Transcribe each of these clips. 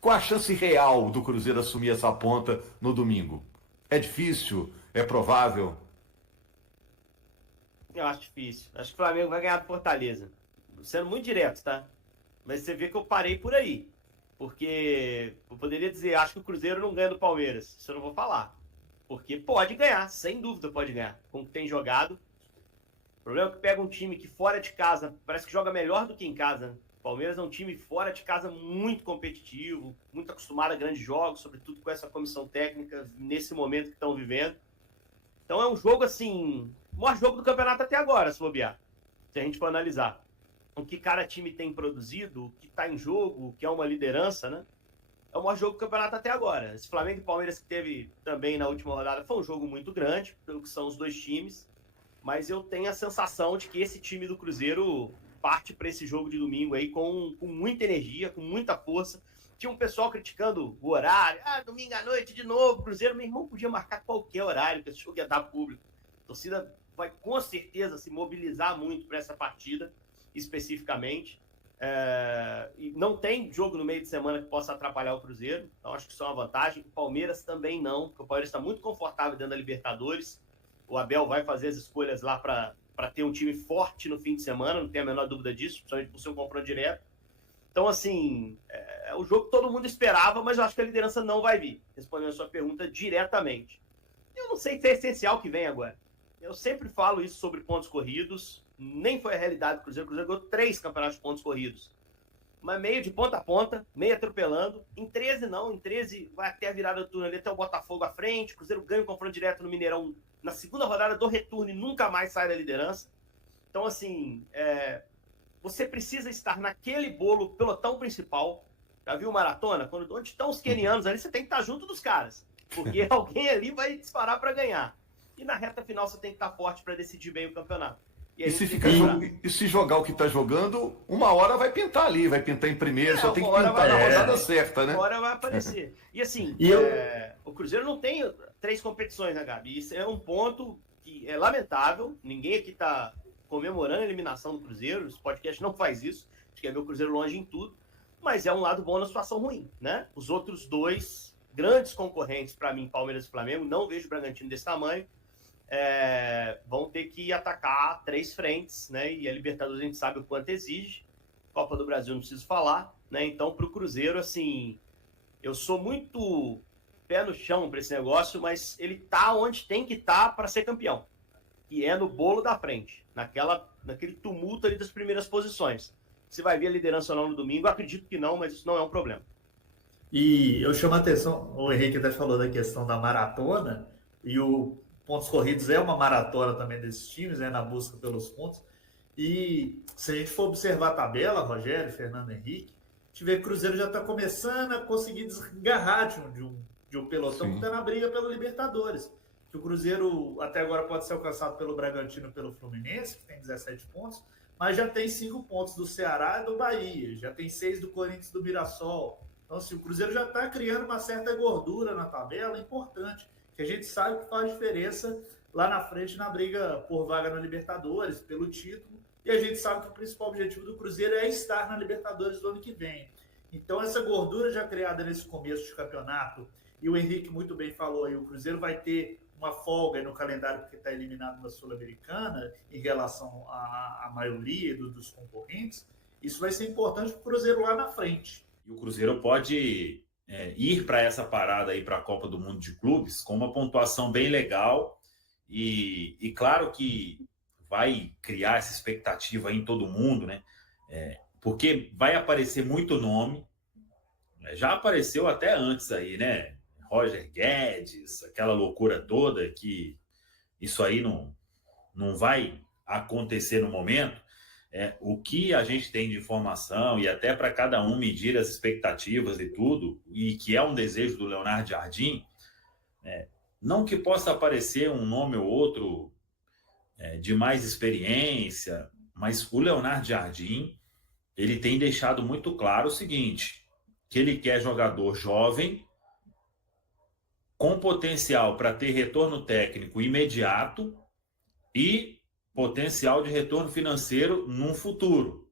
Qual a chance real do Cruzeiro assumir essa ponta no domingo? É difícil? É provável? Eu acho difícil. Acho que o Flamengo vai ganhar do Fortaleza. Sendo muito direto, tá? Mas você vê que eu parei por aí. Porque eu poderia dizer, acho que o Cruzeiro não ganha do Palmeiras. Isso eu não vou falar. Porque pode ganhar, sem dúvida pode ganhar. Com o que tem jogado. O problema é que pega um time que fora de casa parece que joga melhor do que em casa. Né? O Palmeiras é um time fora de casa muito competitivo, muito acostumado a grandes jogos, sobretudo com essa comissão técnica nesse momento que estão vivendo. Então é um jogo assim, o maior jogo do campeonato até agora, se bobear. Se a gente for analisar o que cada time tem produzido, o que está em jogo, o que é uma liderança, né? É o maior jogo do campeonato até agora. Esse Flamengo e Palmeiras que teve também na última rodada foi um jogo muito grande, pelo que são os dois times. Mas eu tenho a sensação de que esse time do Cruzeiro parte para esse jogo de domingo aí com muita energia, com muita força. Tinha um pessoal criticando o horário. Ah, domingo à noite de novo, Cruzeiro. Meu irmão podia marcar qualquer horário que esse jogo ia dar público. A torcida vai com certeza se mobilizar muito para essa partida, especificamente. E não tem jogo no meio de semana que possa atrapalhar o Cruzeiro. Então acho que isso é uma vantagem. O Palmeiras também não, porque o Palmeiras está muito confortável dentro da Libertadores. O Abel vai fazer as escolhas lá para ter um time forte no fim de semana, não tenho a menor dúvida disso, principalmente por ser um confronto direto. Então, assim, é o jogo que todo mundo esperava, mas eu acho que a liderança não vai vir, respondendo a sua pergunta diretamente. Eu não sei se é essencial que vem agora. Eu sempre falo isso sobre pontos corridos, nem foi a realidade do Cruzeiro. O Cruzeiro ganhou 3 campeonatos de pontos corridos. Mas meio de ponta a ponta, meio atropelando. Em 13 não, em 13 vai até a virada do turno ali, até o Botafogo à frente. O Cruzeiro ganha o confronto direto no Mineirão na segunda rodada do retorno e nunca mais sai da liderança. Então, assim, você precisa estar naquele bolo, pelotão principal. Já viu maratona? Onde estão os quenianos ali, você tem que estar junto dos caras. Porque alguém ali vai disparar para ganhar. E na reta final você tem que estar forte para decidir bem o campeonato. E se jogar o que está jogando, uma hora vai pintar ali, vai pintar em primeiro, só tem que pintar na rodada certa, né? Uma hora vai aparecer. E assim, o Cruzeiro não tem 3 competições, né, Gabi? Isso é um ponto que é lamentável. Ninguém aqui está comemorando a eliminação do Cruzeiro. Esse podcast não faz isso. A gente quer ver o Cruzeiro longe em tudo. Mas é um lado bom na situação ruim, né? Os outros 2 grandes concorrentes, para mim, Palmeiras e Flamengo, não vejo o Bragantino desse tamanho. Vão ter que atacar 3 frentes, né? E a Libertadores a gente sabe o quanto exige. Copa do Brasil não preciso falar, né? Então, para o Cruzeiro, assim, eu sou muito pé no chão para esse negócio, mas ele tá onde tem que estar para ser campeão, que é no bolo da frente, naquele tumulto ali das primeiras posições. Se vai ver a liderança ou não no domingo, eu acredito que não, mas isso não é um problema. E eu chamo a atenção, o Henrique até falou da questão da maratona, e o pontos corridos é uma maratona também desses times, né, na busca pelos pontos. E se a gente for observar a tabela, Rogério, Fernando, Henrique, a gente vê que o Cruzeiro já está começando a conseguir desgarrar de um pelotão Sim. que está na briga pela Libertadores. Que o Cruzeiro até agora pode ser alcançado pelo Bragantino e pelo Fluminense, que tem 17 pontos, mas já tem 5 pontos do Ceará e do Bahia, já tem 6 do Corinthians e do Mirassol. Então, assim, o Cruzeiro já está criando uma certa gordura na tabela, importante, que a gente sabe que faz diferença lá na frente na briga por vaga na Libertadores, pelo título, e a gente sabe que o principal objetivo do Cruzeiro é estar na Libertadores do ano que vem. Então, essa gordura já criada nesse começo de campeonato, e o Henrique muito bem falou aí, o Cruzeiro vai ter uma folga no calendário porque está eliminado na Sul-Americana em relação à maioria dos concorrentes, isso vai ser importante para o Cruzeiro lá na frente. E o Cruzeiro pode ir para essa parada aí para a Copa do Mundo de Clubes com uma pontuação bem legal e claro que vai criar essa expectativa aí em todo mundo, né? Porque vai aparecer muito nome, já apareceu até antes aí, né? Roger Guedes, aquela loucura toda que isso aí não vai acontecer no momento. O que a gente tem de informação e até para cada um medir as expectativas e tudo, e que é um desejo do Leonardo Jardim, não que possa aparecer um nome ou outro de mais experiência, mas o Leonardo Jardim ele tem deixado muito claro o seguinte, que ele quer jogador jovem com potencial para ter retorno técnico imediato e potencial de retorno financeiro num futuro.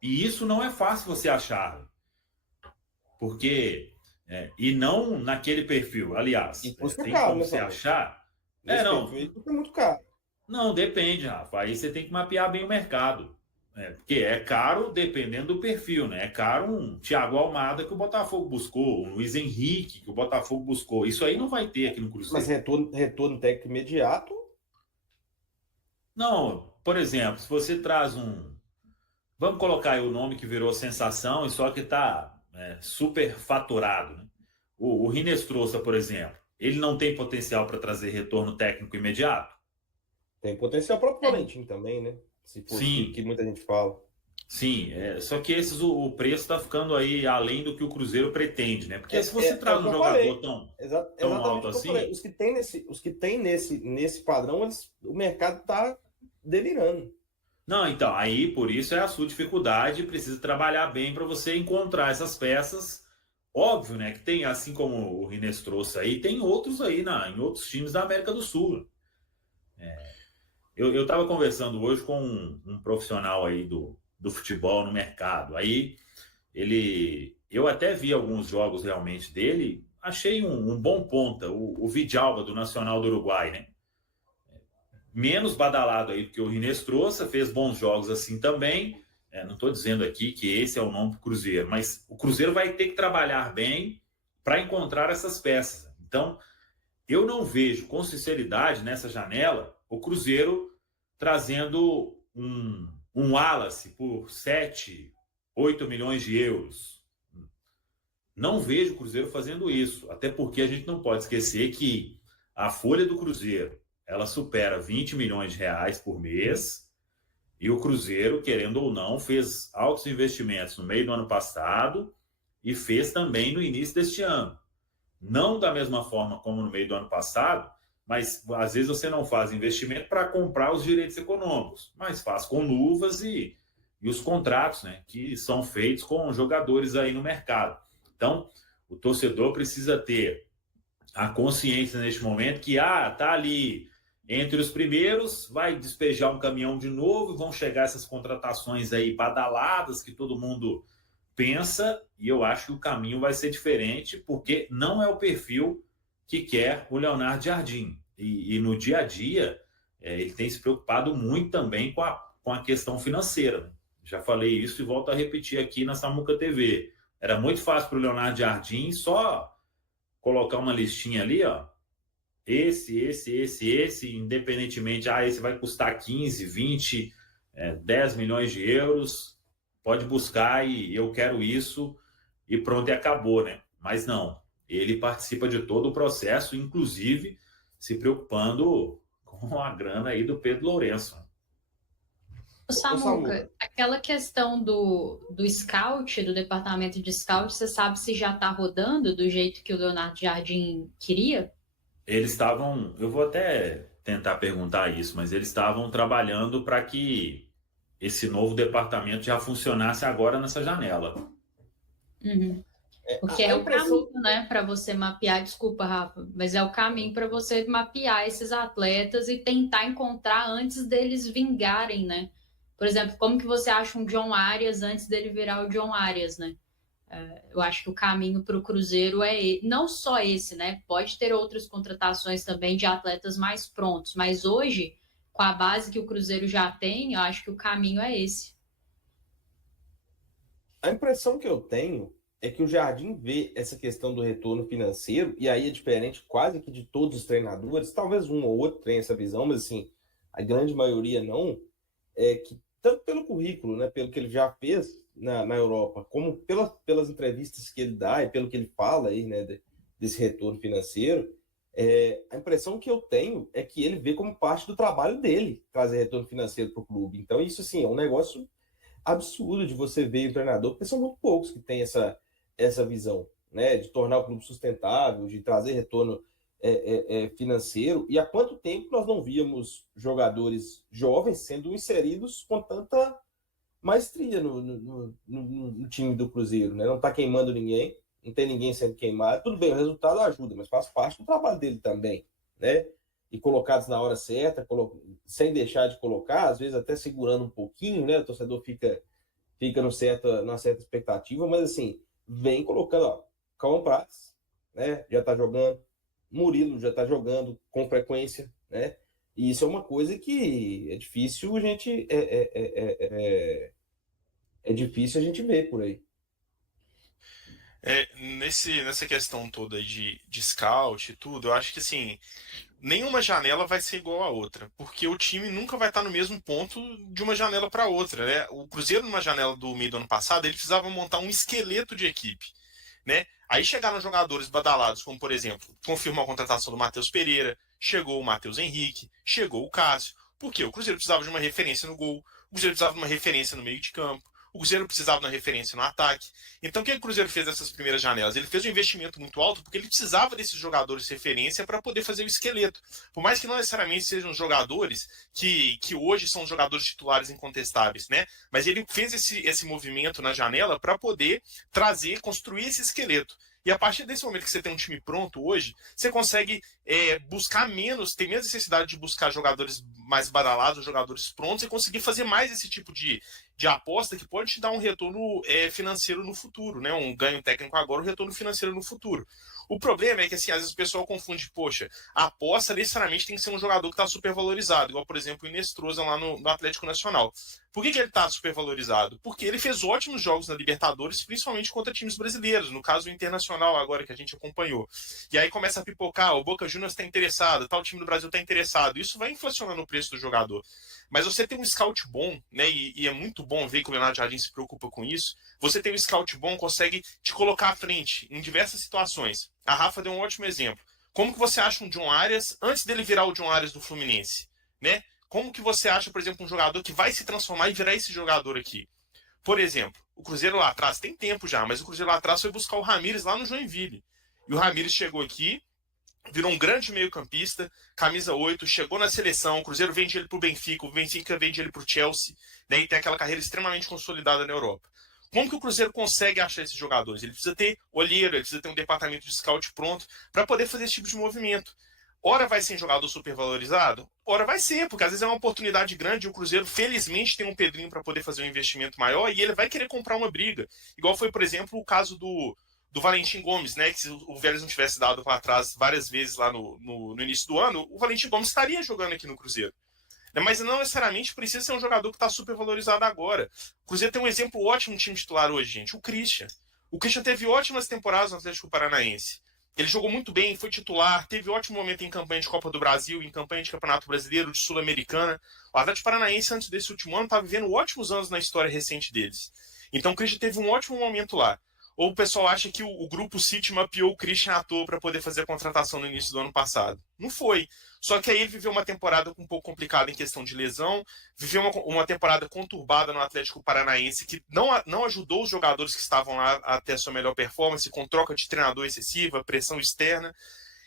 E isso não é fácil você achar. Porque E não naquele perfil. Aliás, E custa tem caro, como né, você Paulo? achar. Nesse Não. perfil aí custa muito caro. Não, depende, Rafa. Aí você tem que mapear bem o mercado. Porque é caro dependendo do perfil, né? É caro um Thiago Almada que o Botafogo buscou, um Luiz Henrique que o Botafogo buscou. Isso aí não vai ter aqui no Cruzeiro. Mas retorno técnico imediato. Não, por exemplo, se você traz um. Vamos colocar aí o nome que virou sensação e só que está super faturado. Né? O Rinestrosa, por exemplo, ele não tem potencial para trazer retorno técnico imediato? Tem potencial próprio Valentim também, né? Se for Sim. que muita gente fala. Sim, só que o preço está ficando aí além do que o Cruzeiro pretende, né? Porque se você traz um jogador tão alto assim. Os que tem nesse padrão, o mercado está delirando. Não, então, aí por isso é a sua dificuldade, precisa trabalhar bem para você encontrar essas peças. Óbvio, né? Que tem, assim como o Rines trouxe aí, tem outros aí em outros times da América do Sul. Eu estava conversando hoje com um profissional aí do futebol no mercado. Aí eu até vi alguns jogos realmente dele, achei um bom ponta, o Vidalba do Nacional do Uruguai, né? Menos badalado aí do que o Rinestrosa, fez bons jogos assim também. Não estou dizendo aqui que esse é o nome do Cruzeiro, mas o Cruzeiro vai ter que trabalhar bem para encontrar essas peças. Então, eu não vejo com sinceridade nessa janela o Cruzeiro trazendo um Wallace por 7, 8 milhões de euros. Não vejo o Cruzeiro fazendo isso, até porque a gente não pode esquecer que a folha do Cruzeiro ela supera 20 milhões de reais por mês e o Cruzeiro, querendo ou não, fez altos investimentos no meio do ano passado e fez também no início deste ano. Não da mesma forma como no meio do ano passado, mas às vezes você não faz investimento para comprar os direitos econômicos, mas faz com luvas e os contratos, né, que são feitos com jogadores aí no mercado. Então, o torcedor precisa ter a consciência neste momento que tá ali entre os primeiros, vai despejar um caminhão de novo, vão chegar essas contratações aí badaladas que todo mundo pensa, e eu acho que o caminho vai ser diferente, porque não é o perfil que quer o Leonardo Jardim. E no dia a dia, ele tem se preocupado muito também com a questão financeira. Né? Já falei isso e volto a repetir aqui na Samuca TV. Era muito fácil para o Leonardo Jardim só colocar uma listinha ali, ó. Esse, independentemente, esse vai custar 15, 20, 10 milhões de euros, pode buscar e eu quero isso, e pronto, e acabou, né? Mas não, ele participa de todo o processo, inclusive se preocupando com a grana aí do Pedro Lourenço. Samuca, aquela questão do scout, do departamento de scout, você sabe se já está rodando do jeito que o Leonardo Jardim queria? Eles estavam, eu vou até tentar perguntar isso, mas eles estavam trabalhando para que esse novo departamento já funcionasse agora nessa janela. Uhum. Porque é o caminho, né, para você mapear, desculpa, Rafa, mas é o caminho para você mapear esses atletas e tentar encontrar antes deles vingarem, né? Por exemplo, como que você acha um John Arias antes dele virar o John Arias, né? Eu acho que o caminho para o Cruzeiro não só esse, né? Pode ter outras contratações também de atletas mais prontos, mas hoje, com a base que o Cruzeiro já tem, eu acho que o caminho é esse. A impressão que eu tenho é que o Jardim vê essa questão do retorno financeiro, e aí é diferente quase que de todos os treinadores, talvez um ou outro tenha essa visão, mas assim, a grande maioria não, que tanto pelo currículo, né, pelo que ele já fez na Europa, como pelas entrevistas que ele dá e pelo que ele fala aí, né, desse retorno financeiro, a impressão que eu tenho é que ele vê como parte do trabalho dele trazer retorno financeiro para o clube. Então isso, assim, é um negócio absurdo de você ver o treinador, porque são muito poucos que têm essa visão, né, de tornar o clube sustentável, de trazer retorno financeiro. E há quanto tempo nós não víamos jogadores jovens sendo inseridos com tanta maestria no time do Cruzeiro, né? Não está queimando ninguém, não tem ninguém sendo queimado. Tudo bem, o resultado ajuda, mas faz parte do trabalho dele também, né? E colocados na hora certa, sem deixar de colocar, às vezes até segurando um pouquinho, né? O torcedor fica numa certa expectativa, mas assim, vem colocando, ó, Cauã Prats, né, já está jogando, Murilo já está jogando com frequência, né? E isso é uma coisa que é difícil a gente é difícil a gente ver por aí. Nessa questão toda de scout e tudo, eu acho que assim, nenhuma janela vai ser igual a outra, porque o time nunca vai estar no mesmo ponto de uma janela para outra, né? O Cruzeiro, numa janela do meio do ano passado, ele precisava montar um esqueleto de equipe, né? Aí chegaram jogadores badalados, como por exemplo, confirmou a contratação do Matheus Pereira, chegou o Matheus Henrique, chegou o Cássio, porque o Cruzeiro precisava de uma referência no gol, o Cruzeiro precisava de uma referência no meio de campo, o Cruzeiro precisava de uma referência no ataque. Então, o que o Cruzeiro fez nessas primeiras janelas? Ele fez um investimento muito alto porque ele precisava desses jogadores de referência para poder fazer o esqueleto. Por mais que não necessariamente sejam jogadores que hoje são jogadores titulares incontestáveis, né? Mas ele fez esse movimento na janela para poder construir esse esqueleto. E a partir desse momento que você tem um time pronto hoje, você consegue buscar menos, ter menos necessidade de buscar jogadores mais badalados, jogadores prontos, e conseguir fazer mais esse tipo de aposta que pode te dar um retorno financeiro no futuro, né? Um ganho técnico agora, um retorno financeiro no futuro. O problema é que, assim, às vezes o pessoal confunde, poxa, a aposta necessariamente tem que ser um jogador que está super valorizado, igual, por exemplo, o Inestrosa lá no Atlético Nacional. Por que ele está super valorizado? Porque ele fez ótimos jogos na Libertadores, principalmente contra times brasileiros, no caso o Internacional agora, que a gente acompanhou. E aí começa a pipocar, o Boca Juniors está interessado, tal time do Brasil está interessado. Isso vai inflacionando o preço do jogador. Mas você tem um scout bom, né? E é muito bom ver que o Leonardo Jardim se preocupa com isso. Você tem um scout bom, consegue te colocar à frente em diversas situações. A Rafa deu um ótimo exemplo. Como que você acha um John Arias antes dele virar o John Arias do Fluminense, né? Como que você acha, por exemplo, um jogador que vai se transformar e virar esse jogador aqui? Por exemplo, o Cruzeiro lá atrás, tem tempo já, mas o Cruzeiro lá atrás foi buscar o Ramires lá no Joinville. E o Ramires chegou aqui, virou um grande meio-campista, camisa 8, chegou na seleção, o Cruzeiro vende ele para o Benfica, o Benfica vende ele para o Chelsea, né, e tem aquela carreira extremamente consolidada na Europa. Como que o Cruzeiro consegue achar esses jogadores? Ele precisa ter olheiro, ele precisa ter um departamento de scout pronto para poder fazer esse tipo de movimento. Ora vai ser um jogador supervalorizado? Ora vai ser, porque às vezes é uma oportunidade grande e o Cruzeiro, felizmente, tem um Pedrinho para poder fazer um investimento maior e ele vai querer comprar uma briga. Igual foi, por exemplo, o caso do Valentim Gomes, né? Que se o Vélez não tivesse dado para trás várias vezes lá no início do ano, o Valentim Gomes estaria jogando aqui no Cruzeiro. Mas não necessariamente precisa ser um jogador que está super valorizado agora. O Cruzeiro tem um exemplo ótimo de time titular hoje, gente. O Christian. O Christian teve ótimas temporadas no Atlético Paranaense. Ele jogou muito bem, foi titular, teve ótimo momento em campanha de Copa do Brasil, em campanha de Campeonato Brasileiro, de Sul-Americana. O Atlético Paranaense, antes desse último ano, está vivendo ótimos anos na história recente deles. Então o Christian teve um ótimo momento lá. Ou o pessoal acha que o Grupo City mapeou o Christian à toa para poder fazer a contratação no início do ano passado. Não foi. Só que aí ele viveu uma temporada um pouco complicada em questão de lesão, viveu uma temporada conturbada no Atlético Paranaense, que não ajudou os jogadores que estavam lá a ter a sua melhor performance, com troca de treinador excessiva, pressão externa.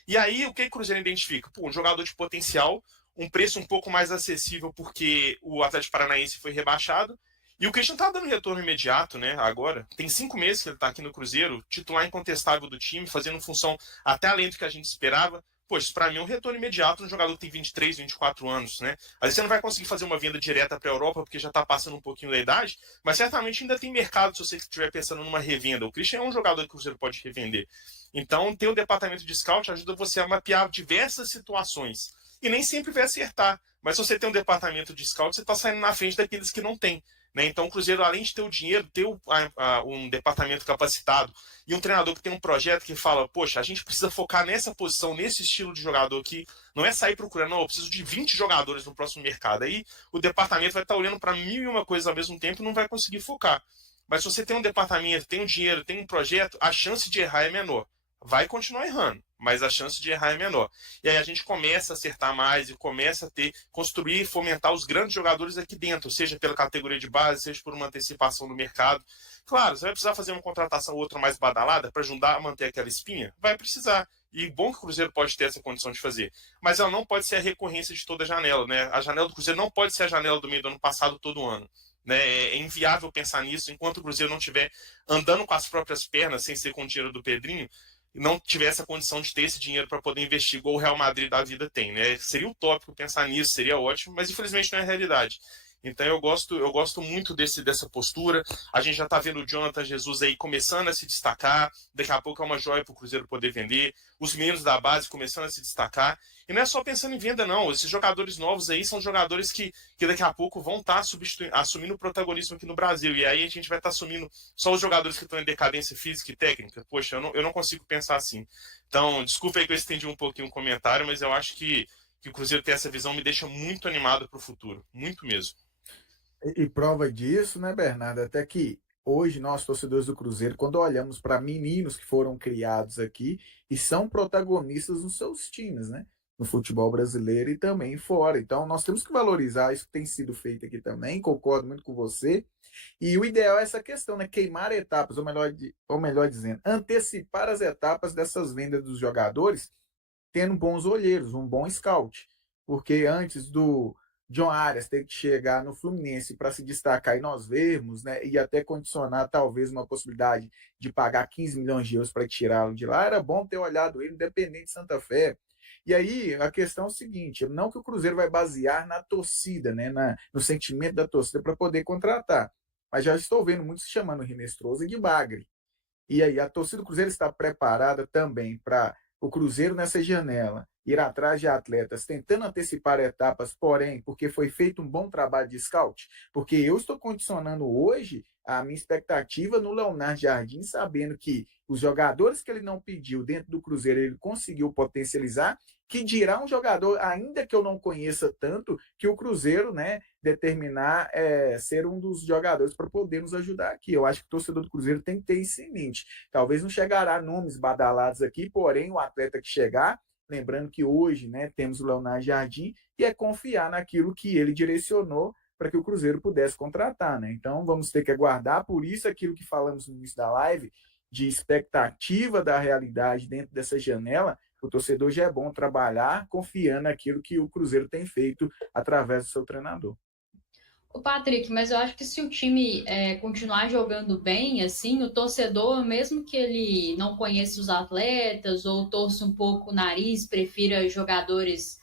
E aí o que o Cruzeiro identifica? Um jogador de potencial, um preço um pouco mais acessível porque o Atlético Paranaense foi rebaixado. E o Christian tá dando retorno imediato, né? Agora. Tem 5 meses que ele tá aqui no Cruzeiro, titular incontestável do time, fazendo função até além do que a gente esperava. Poxa, isso pra mim é um retorno imediato no jogador que tem 23, 24 anos, né? Às vezes você não vai conseguir fazer uma venda direta pra Europa porque já tá passando um pouquinho da idade, mas certamente ainda tem mercado se você estiver pensando numa revenda. O Christian é um jogador que o Cruzeiro pode revender. Então, ter um departamento de scout ajuda você a mapear diversas situações. E nem sempre vai acertar. Mas se você tem um departamento de scout, você tá saindo na frente daqueles que não tem. Né? Então, o Cruzeiro, além de ter o dinheiro, ter um departamento capacitado e um treinador que tem um projeto que fala, poxa, a gente precisa focar nessa posição, nesse estilo de jogador aqui, não é sair procurando, não, eu preciso de 20 jogadores no próximo mercado. Aí o departamento vai estar olhando para 1001 coisas ao mesmo tempo e não vai conseguir focar. Mas se você tem um departamento, tem um dinheiro, tem um projeto, a chance de errar é menor. Vai continuar errando, mas a chance de errar é menor. E aí a gente começa a acertar mais e começa a construir e fomentar os grandes jogadores aqui dentro, seja pela categoria de base, seja por uma antecipação no mercado. Claro, você vai precisar fazer uma contratação ou outra mais badalada para ajudar a manter aquela espinha? Vai precisar. E bom que o Cruzeiro pode ter essa condição de fazer. Mas ela não pode ser a recorrência de toda a janela, né? A janela do Cruzeiro não pode ser a janela do meio do ano passado todo ano. Né? É inviável pensar nisso enquanto o Cruzeiro não estiver andando com as próprias pernas, sem ser com o dinheiro do Pedrinho, e não tiver essa condição de ter esse dinheiro para poder investir, igual o Real Madrid da vida tem, né? Seria utópico pensar nisso, seria ótimo, mas infelizmente não é a realidade. Então eu gosto muito dessa postura. A gente já está vendo o Jonathan Jesus aí começando a se destacar. Daqui a pouco é uma joia para o Cruzeiro poder vender. Os meninos da base começando a se destacar. E não é só pensando em venda, não. Esses jogadores novos aí são jogadores que daqui a pouco vão estar assumindo o protagonismo aqui no Brasil. E aí a gente vai estar assumindo só os jogadores que estão em decadência física e técnica. Poxa, eu não consigo pensar assim. Então, desculpa aí que eu estendi um pouquinho o comentário, mas eu acho que o Cruzeiro ter essa visão me deixa muito animado para o futuro. Muito mesmo. E prova disso, né, Bernardo? Até que hoje nós, torcedores do Cruzeiro, quando olhamos para meninos que foram criados aqui e são protagonistas nos seus times, né? No futebol brasileiro e também fora. Então, nós temos que valorizar isso que tem sido feito aqui também, concordo muito com você. E o ideal é essa questão, né? Queimar etapas, ou melhor dizendo, antecipar as etapas dessas vendas dos jogadores, tendo bons olheiros, um bom scout. Porque antes do John Arias ter que chegar no Fluminense para se destacar e nós vermos, né, e até condicionar talvez uma possibilidade de pagar 15 milhões de euros para tirá-lo de lá, era bom ter olhado ele independente de Santa Fé. E aí a questão é o seguinte, não que o Cruzeiro vai basear na torcida, né, no sentimento da torcida para poder contratar, mas já estou vendo muitos chamando o Rinestrosa de bagre. E aí a torcida do Cruzeiro está preparada também para o Cruzeiro nessa janela ir atrás de atletas, tentando antecipar etapas, porém, porque foi feito um bom trabalho de scout, porque eu estou condicionando hoje a minha expectativa no Leonardo Jardim, sabendo que os jogadores que ele não pediu dentro do Cruzeiro, ele conseguiu potencializar, que dirá um jogador, ainda que eu não conheça tanto, que o Cruzeiro, né, determinar ser um dos jogadores para poder nos ajudar aqui. Eu acho que o torcedor do Cruzeiro tem que ter isso em mente. Talvez não chegará nomes badalados aqui, porém o atleta que chegar, lembrando que hoje, né, temos o Leonardo Jardim e é confiar naquilo que ele direcionou para que o Cruzeiro pudesse contratar, né? Então vamos ter que aguardar, por isso aquilo que falamos no início da live, de expectativa da realidade dentro dessa janela, o torcedor já é bom trabalhar confiando naquilo que o Cruzeiro tem feito através do seu treinador. O Patrick, mas eu acho que se o time continuar jogando bem, assim, o torcedor, mesmo que ele não conheça os atletas ou torça um pouco o nariz, prefira jogadores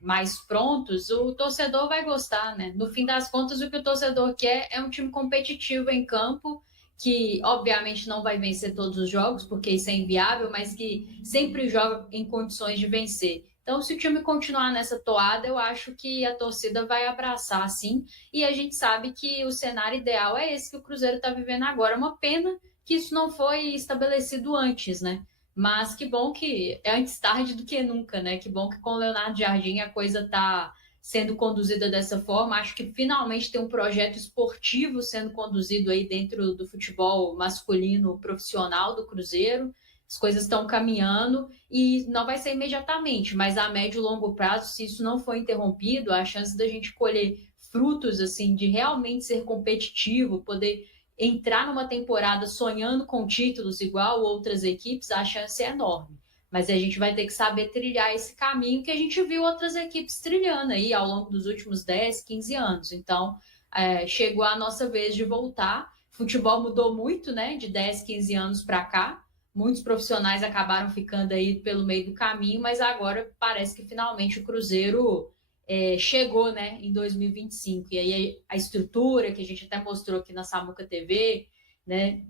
mais prontos, o torcedor vai gostar, né? No fim das contas, o que o torcedor quer é um time competitivo em campo, que obviamente não vai vencer todos os jogos, porque isso é inviável, mas que sempre joga em condições de vencer. Então, se o time continuar nessa toada, eu acho que a torcida vai abraçar, sim. E a gente sabe que o cenário ideal é esse que o Cruzeiro está vivendo agora. É uma pena que isso não foi estabelecido antes, né? Mas que bom que é antes tarde do que nunca, né? Que bom que com o Leonardo Jardim a coisa está sendo conduzida dessa forma. Acho que finalmente tem um projeto esportivo sendo conduzido aí dentro do futebol masculino profissional do Cruzeiro. As coisas estão caminhando e não vai ser imediatamente, mas a médio e longo prazo, se isso não for interrompido, a chance da gente colher frutos, assim, de realmente ser competitivo, poder entrar numa temporada sonhando com títulos igual outras equipes, a chance é enorme. Mas a gente vai ter que saber trilhar esse caminho que a gente viu outras equipes trilhando aí ao longo dos últimos 10, 15 anos. Então, chegou a nossa vez de voltar. O futebol mudou muito, né, de 10, 15 anos para cá. Muitos profissionais acabaram ficando aí pelo meio do caminho, mas agora parece que finalmente o Cruzeiro chegou, né, em 2025. E aí a estrutura que a gente até mostrou aqui na Samuca TV, né,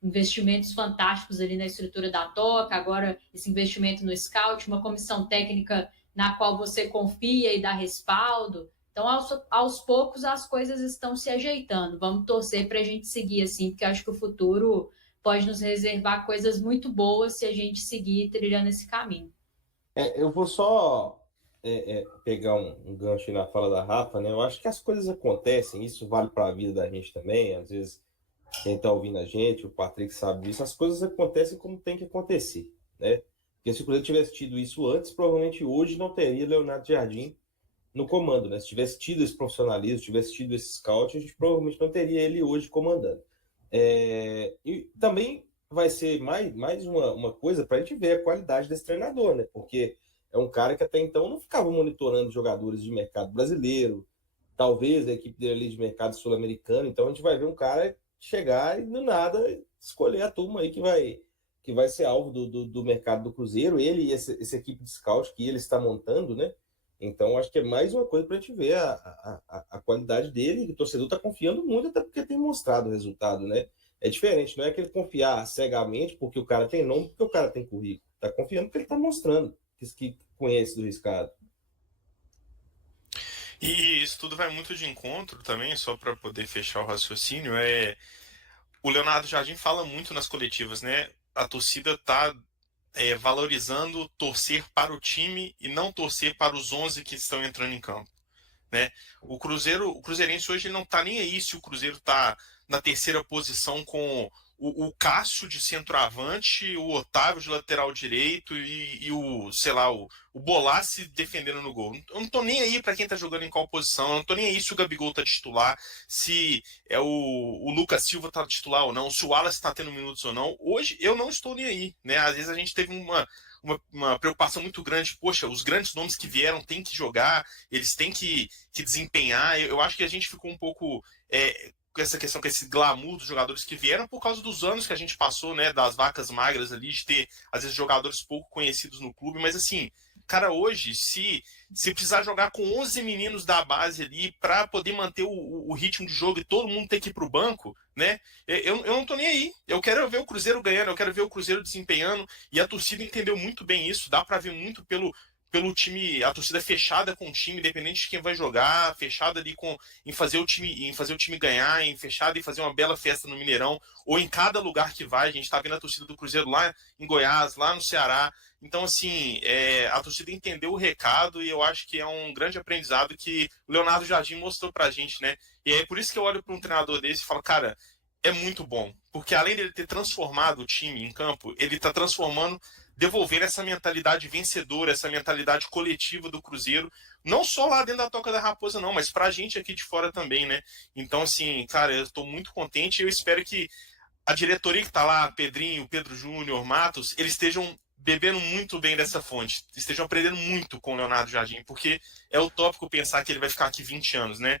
investimentos fantásticos ali na estrutura da Toca, agora esse investimento no scout, uma comissão técnica na qual você confia e dá respaldo. Então, aos poucos, as coisas estão se ajeitando. Vamos torcer para a gente seguir assim, porque acho que o futuro pode nos reservar coisas muito boas se a gente seguir trilhando esse caminho. Eu vou só pegar um gancho na fala da Rafa, né? Eu acho que as coisas acontecem, isso vale para a vida da gente também, às vezes quem está ouvindo a gente, o Patrick sabe disso, as coisas acontecem como tem que acontecer, né? Porque se o Cruzeiro tivesse tido isso antes, provavelmente hoje não teria Leonardo Jardim no comando, né? Se tivesse tido esse profissionalismo, tivesse tido esse scout, a gente provavelmente não teria ele hoje comandando. E também vai ser mais uma coisa para a gente ver a qualidade desse treinador, né? Porque é um cara que até então não ficava monitorando jogadores de mercado brasileiro, talvez a equipe dele ali de mercado sul-americano. Então a gente vai ver um cara chegar e do nada escolher a turma aí que vai ser alvo do mercado do Cruzeiro, ele e essa equipe de scout que ele está montando, né? Então, acho que é mais uma coisa para a gente ver a qualidade dele, e o torcedor está confiando muito, até porque tem mostrado o resultado, né? É diferente, não é aquele confiar cegamente porque o cara tem nome, porque o cara tem currículo. Está confiando porque ele está mostrando que conhece do riscado. E isso tudo vai muito de encontro também, só para poder fechar o raciocínio, o Leonardo Jardim fala muito nas coletivas, né? A torcida tá valorizando torcer para o time e não torcer para os 11 que estão entrando em campo, né? O Cruzeirense hoje ele não tá nem aí se o Cruzeiro tá na terceira posição com o Cássio de centroavante, o Otávio de lateral direito e o, sei lá, o Bolassi defendendo no gol. Eu não tô nem aí para quem tá jogando em qual posição, eu não tô nem aí se o Gabigol tá titular, se o Lucas Silva tá titular ou não, se o Wallace tá tendo minutos ou não. Hoje eu não estou nem aí, né? Às vezes a gente teve uma preocupação muito grande. Poxa, os grandes nomes que vieram têm que jogar, eles têm que desempenhar. Eu acho que a gente ficou um pouco com essa questão, com esse glamour dos jogadores que vieram por causa dos anos que a gente passou, né, das vacas magras ali, de ter, às vezes, jogadores pouco conhecidos no clube. Mas, assim, cara, hoje, se precisar jogar com 11 meninos da base ali para poder manter o ritmo de jogo e todo mundo ter que ir pro banco, né, eu não tô nem aí. Eu quero ver o Cruzeiro ganhando, eu quero ver o Cruzeiro desempenhando, e a torcida entendeu muito bem isso. Dá para ver muito pelo time, a torcida fechada com o time, independente de quem vai jogar, fechada ali em fazer o time ganhar, fechada em fazer uma bela festa no Mineirão, ou em cada lugar que vai. A gente tá vendo a torcida do Cruzeiro lá em Goiás, lá no Ceará. Então, assim, a torcida entendeu o recado, e eu acho que é um grande aprendizado que o Leonardo Jardim mostrou pra gente, né? E é por isso que eu olho para um treinador desse e falo, cara, é muito bom, porque além dele ter transformado o time em campo, ele tá transformando, devolver essa mentalidade vencedora, essa mentalidade coletiva do Cruzeiro, não só lá dentro da Toca da Raposa, não, mas pra gente aqui de fora também, né? Então, assim, cara, eu tô muito contente, e eu espero que a diretoria que tá lá, Pedrinho, Pedro Júnior, Matos, eles estejam bebendo muito bem dessa fonte, estejam aprendendo muito com o Leonardo Jardim, porque é utópico pensar que ele vai ficar aqui 20 anos, né?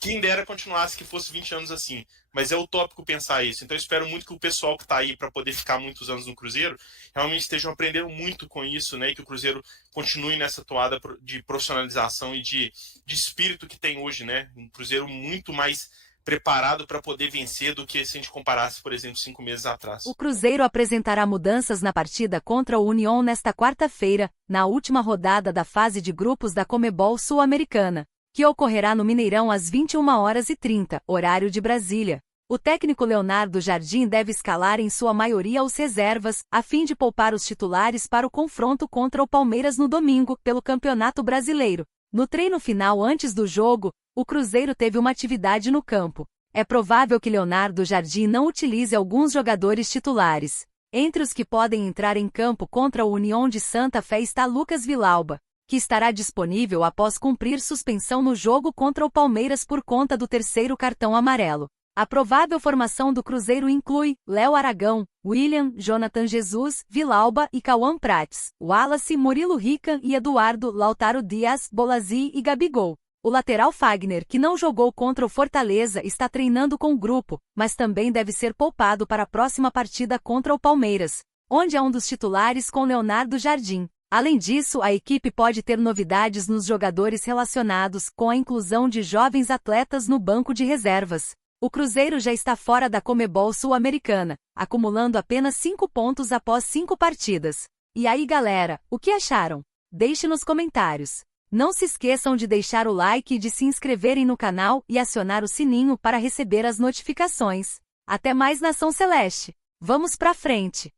Quem dera continuasse que fosse 20 anos assim, mas é utópico pensar isso. Então eu espero muito que o pessoal que está aí para poder ficar muitos anos no Cruzeiro realmente estejam aprendendo muito com isso, né? E que o Cruzeiro continue nessa toada de profissionalização e de espírito que tem hoje, né? Um Cruzeiro muito mais preparado para poder vencer do que se a gente comparasse, por exemplo, 5 meses atrás. O Cruzeiro apresentará mudanças na partida contra o União nesta quarta-feira, na última rodada da fase de grupos da Comebol Sul-Americana, que ocorrerá no Mineirão às 21h30, horário de Brasília. O técnico Leonardo Jardim deve escalar em sua maioria os reservas, a fim de poupar os titulares para o confronto contra o Palmeiras no domingo, pelo Campeonato Brasileiro. No treino final antes do jogo, o Cruzeiro teve uma atividade no campo. É provável que Leonardo Jardim não utilize alguns jogadores titulares. Entre os que podem entrar em campo contra o União de Santa Fé está Lucas Vilauba, que estará disponível após cumprir suspensão no jogo contra o Palmeiras por conta do terceiro cartão amarelo. A provável formação do Cruzeiro inclui Léo Aragão, William, Jonathan Jesus, Vilauba e Cauã Prates, Wallace, Murilo Rican e Eduardo, Lautaro Dias, Bolazzi e Gabigol. O lateral Fagner, que não jogou contra o Fortaleza, está treinando com o grupo, mas também deve ser poupado para a próxima partida contra o Palmeiras, onde é um dos titulares com Leonardo Jardim. Além disso, a equipe pode ter novidades nos jogadores relacionados com a inclusão de jovens atletas no banco de reservas. O Cruzeiro já está fora da Comebol Sul-Americana, acumulando apenas 5 pontos após 5 partidas. E aí, galera, o que acharam? Deixe nos comentários. Não se esqueçam de deixar o like e de se inscreverem no canal e acionar o sininho para receber as notificações. Até mais, Nação Celeste! Vamos pra frente!